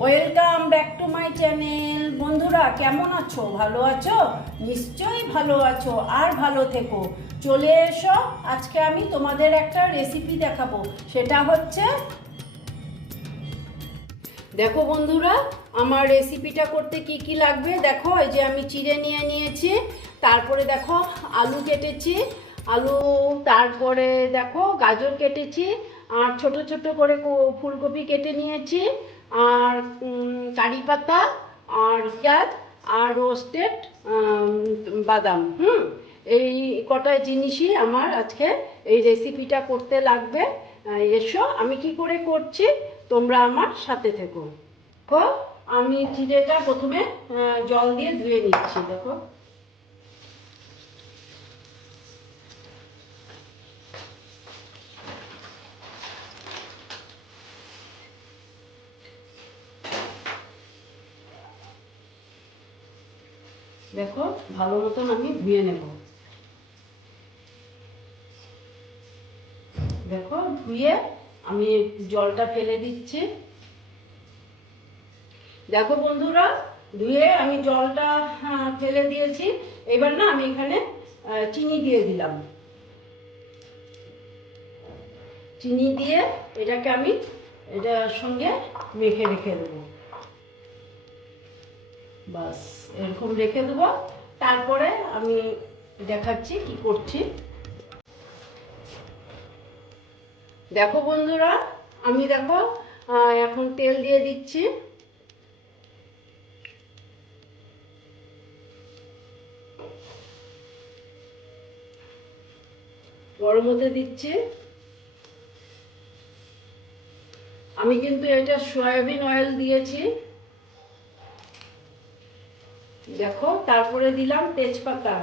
Welcome back to my channel বন্ধুরা, কেমন আছো? ভালো আছো? নিশ্চয়ই ভালো আছো আর ভালো থেকো। চলে এসো, আজকে আমি তোমাদের একটা রেসিপি দেখাবো। সেটা হচ্ছে দেখো বন্ধুরা, আমার রেসিপিটা করতে কি কি লাগবে? দেখো, এই যে আমি চিড়ে নিয়ে নিয়েছি, তারপরে দেখো আলু কেটেছি, আলু, তারপরে দেখো গাজর কেটেছি, আর ছোট ছোট করে ফুলকপি কেটে নিয়েছি। আর কারি পাতা আর পেঁয়াজ আর রোস্টেড বাদাম, হুম? এই কটা জিনিসই আমার আজকে এই রেসিপিটা করতে লাগবে। এসো, আমি কি করে করছি? তোমরা আমার সাথে থেকো। দেখো, আমি চিড়েটা প্রথমে জল দিয়ে ধুয়ে নিচ্ছি, দেখো। দেখো ভালো মতন আমি ধুয়ে নেব। দেখো ধুয়ে আমি জলটা ফেলে দিচ্ছি। দেখো বন্ধুরা ধুয়ে আমি জলটা আহ, ফেলে দিয়েছি। এবার না আমি এখানে চিনি দিয়ে দিলাম। চিনি দিয়ে এটাকে আমি এটার সঙ্গে মেখে রেখে দেবো। বাস, এরকম রেখে দেবো। তারপরে আমি দেখাচ্ছি কি করছি। দেখো বন্ধুরা, আমি দেখো এখন তেল দিয়ে দিচ্ছি। গরম হতে দিচ্ছি। আমি কিন্তু এটা সয়াবিন অয়েল দিয়েছি। দেখো তারপরে দিলাম তেজপাতা।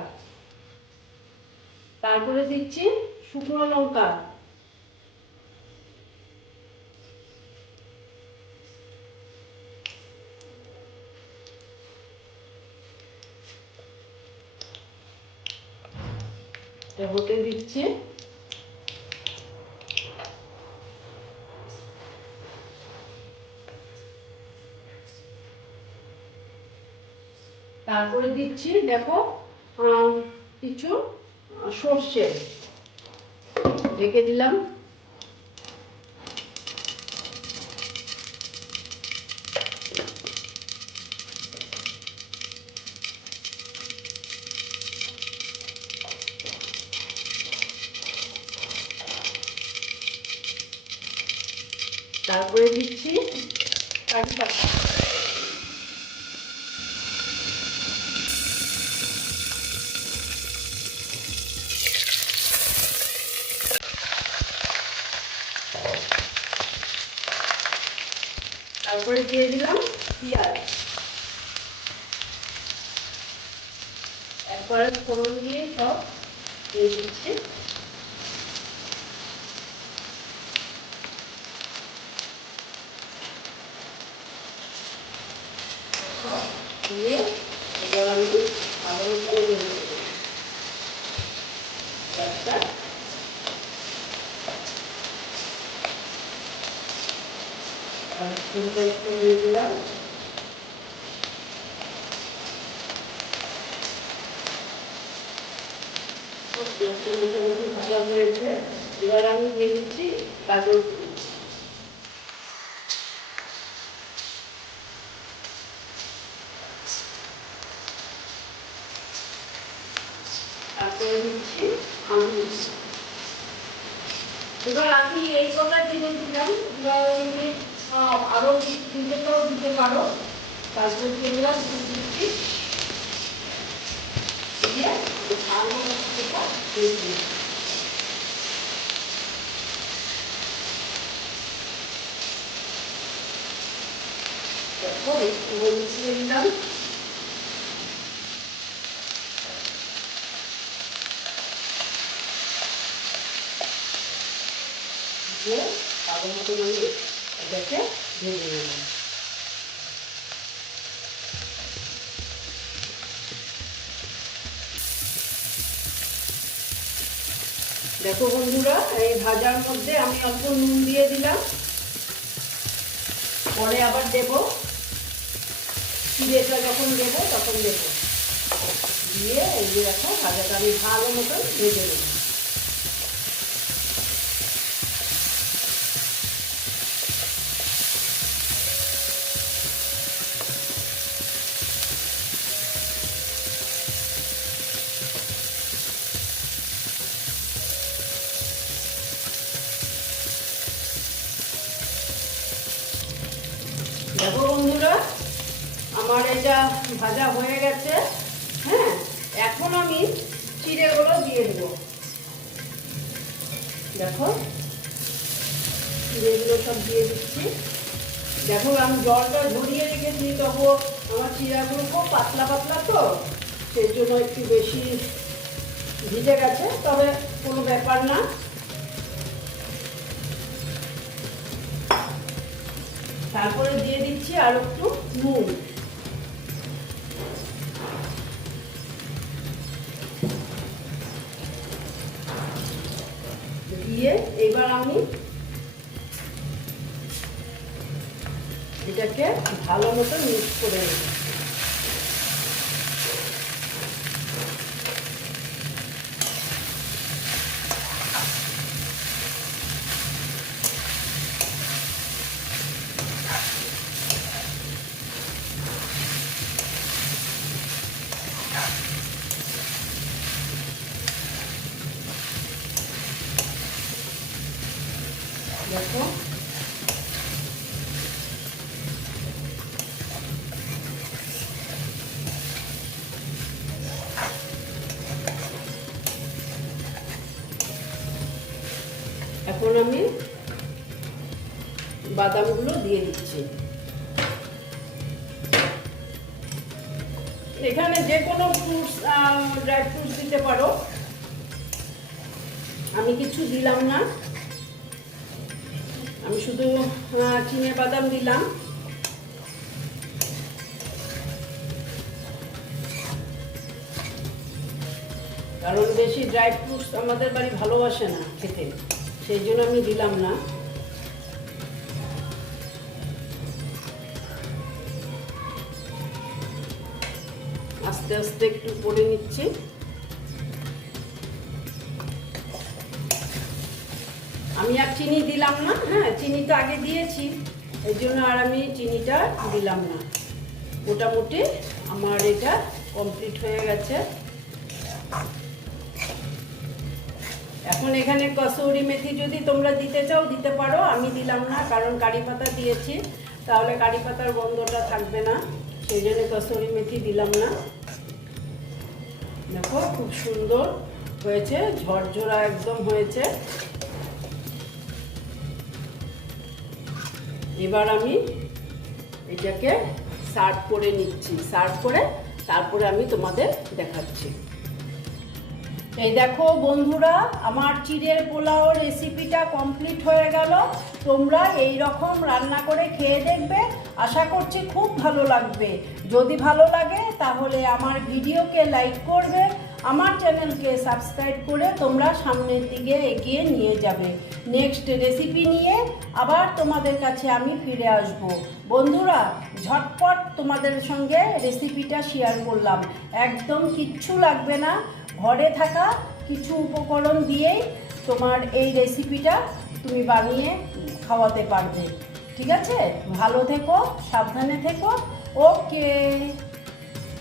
তারপরে দিচ্ছি শুকনো লঙ্কা। হতে দিচ্ছি। তারপরে দিচ্ছি দেখো কিছু সর্ষে। রেখে দিলাম। তারপরে দিচ্ছি কারি পাতা। তারপরে দিয়ে দিলাম। পেঁয়াজ একবারে ফোড়ন দিয়ে সব দিয়ে দিচ্ছি দিয়ে এবার আমি ভালো করে ভেজে নেব। একটা আর ফুলটা একটু দিয়ে দিলাম ভাজা হয়েছে এবার আমি দিয়ে দিচ্ছি আমি এই জিনিস দিলাম এবার তুমি আরও দিতে পারো দিতে পারো। তারপরে দিয়ে দিলাম দুধ দিচ্ছি দিয়ে ভালো মশলাটা দিয়ে হলুদ দিয়ে দিলাম দিয়ে ভালো মতো আমি এটাকে ভেজে নিলাম। দেখো বন্ধুরা, এই ভাজার মধ্যে আমি অল্প নুন দিয়ে দিলাম। পরে আবার দেব। চিড়েটা যখন দেবো, তখন দেবো। দিয়ে এই দেখো ভাজাটা আমি ভালো মতন ভেজে নেব। দেখো বন্ধুরা, আমার এটা ভাজা হয়ে গেছে হ্যাঁ এখন আমি চিড়েগুলো দিয়ে দেবো। দেখো চিড়েগুলো সব দিয়ে দিচ্ছি। দেখো, আমি জলটা ঝরিয়ে রেখেছি তখন আমার চিড়াগুলো খুব পাতলা পাতলা তো, সেই জন্য একটু বেশি ভিজে গেছে, তবে কোনো ব্যাপার না। তারপরে দিয়ে দিচ্ছি আর একটু নুন। দিয়ে এবার আমি এটাকে ভালো মতো মিক্স করে নেব। দেখো। এখন আমি বাদামগুলো দিয়ে দিচ্ছি। এখানে যে কোনো ফ্রুটস ড্রাই ফ্রুটস দিতে পারো। আমি কিছু দিলাম না। আমি শুধু চিনে বাদাম দিলাম। কারণ বেশি ড্রাই ফ্রুটস আমাদের বাড়ি ভালোবাসে না খেতে, সেই জন্য আমি দিলাম না। আস্তে আস্তে একটু করে নিচ্ছি। আমি আর চিনি দিলাম না হ্যাঁ চিনি তো আগে দিয়েছি, এই জন্য আর আমি চিনিটা দিলাম না। মোটামুটি আমার এটা কমপ্লিট হয়ে গেছে। এখন এখানে কসৌরি মেথি যদি তোমরা দিতে চাও, দিতে পারো, আমি দিলাম না, কারণ কারি পাতা দিয়েছি, তাহলে কারি পাতার গন্ধটা থাকবে না, সেই জন্য কসৌরি মেথি দিলাম না। দেখো, খুব সুন্দর হয়েছে, ঝরঝরা একদম হয়েছে। এবার আমি এটাকে সার্ভ করে নিচ্ছি। সার্ভ করে তারপরে আমি তোমাদের দেখাচ্ছি। এই দেখো বন্ধুরা, আমার চিড়ের পোলাও রেসিপিটা কমপ্লিট হয়ে গেল। তোমরা এই রকম রান্না করে খেয়ে দেখবে। আশা করছি খুব ভালো লাগবে। যদি ভালো লাগে তাহলে আমার ভিডিওকে লাইক করবে আমার চ্যানেলকে সাবস্ক্রাইব করে তোমরা সামনের দিকে এগিয়ে নিয়ে যাবে। নেক্সট রেসিপি নিয়ে আবার তোমাদের কাছে আমি ফিরে আসব। বন্ধুরা, ঝটপট তোমাদের সঙ্গে রেসিপিটা শেয়ার করলাম। একদম কিচ্ছু লাগবে না। ঘরে থাকা কিছু উপকরণ দিয়েই তোমার এই রেসিপিটা তুমি বানিয়ে খাওয়াতে পারবে। ঠিক আছে? ভালো থেকো, সাবধানে থেকো। ওকে।